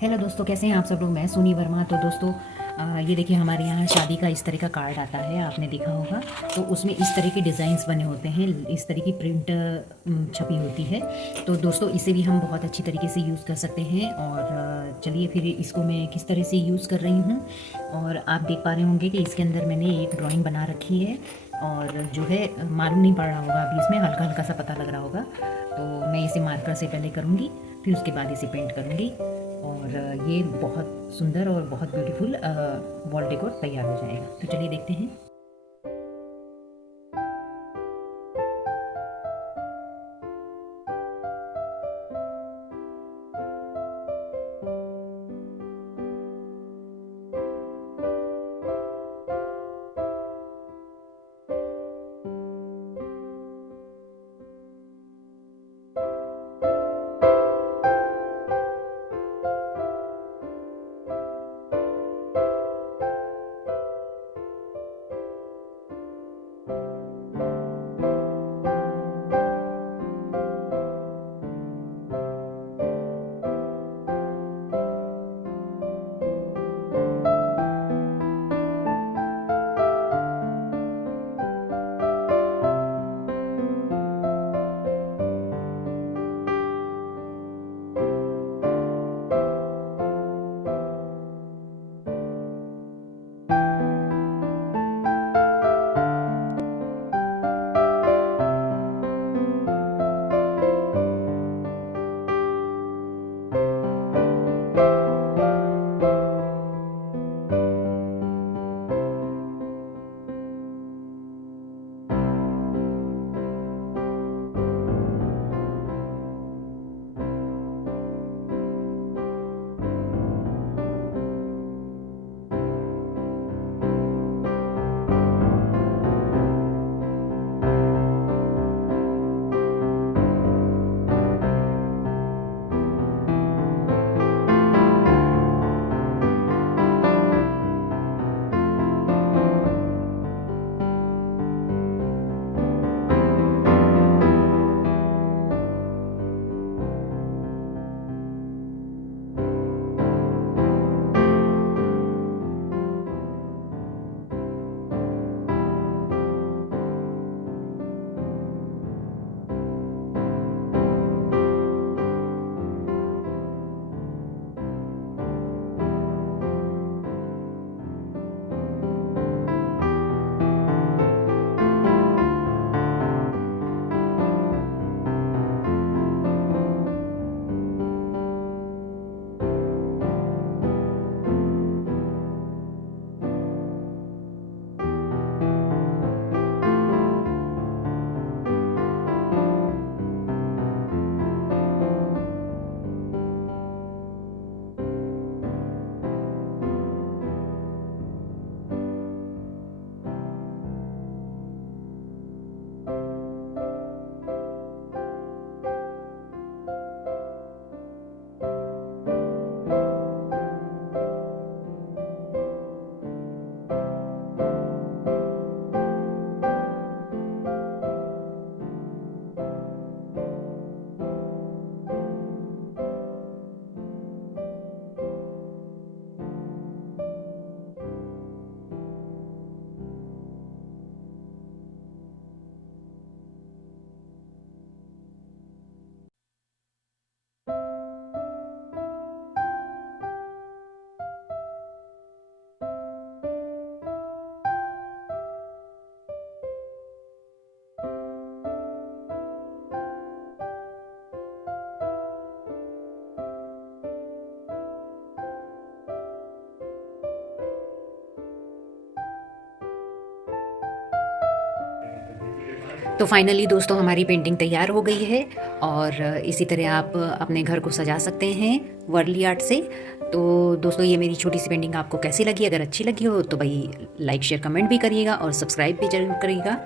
Hello दोस्तों, कैसे हैं आप सब लोग। मैं सुनी वर्मा। तो दोस्तों ये देखिए, हमारे यहाँ शादी का इस तरह का कार्ड आता है, आपने देखा होगा। तो उसमें इस तरह के डिज़ाइंस बने होते हैं, इस तरह की प्रिंट छपी होती है। तो दोस्तों इसे भी हम बहुत अच्छी तरीके से यूज़ कर सकते हैं। और चलिए फिर इसको मैं किस तरह से यूज़ कर रही हूँ। और आप देख पा रहे होंगे कि इसके अंदर मैंने एक ड्राइंग बना रखी है। और जो है मालूम नहीं पड़ रहा होगा, अभी इसमें हल्का हल्का सा पता लग रहा होगा। तो मैं इसे मार्कर से पहले करूँगी, फिर उसके बाद इसे पेंट करूँगी। और ये बहुत सुंदर और बहुत ब्यूटीफुल वॉल डेकोर तैयार हो जाएगा। तो चलिए देखते हैं। तो फाइनली दोस्तों हमारी पेंटिंग तैयार हो गई है। और इसी तरह आप अपने घर को सजा सकते हैं वर्ली आर्ट से। तो दोस्तों ये मेरी छोटी सी पेंटिंग आपको कैसी लगी? अगर अच्छी लगी हो तो भाई लाइक शेयर कमेंट भी करिएगा और सब्सक्राइब भी जरूर करिएगा।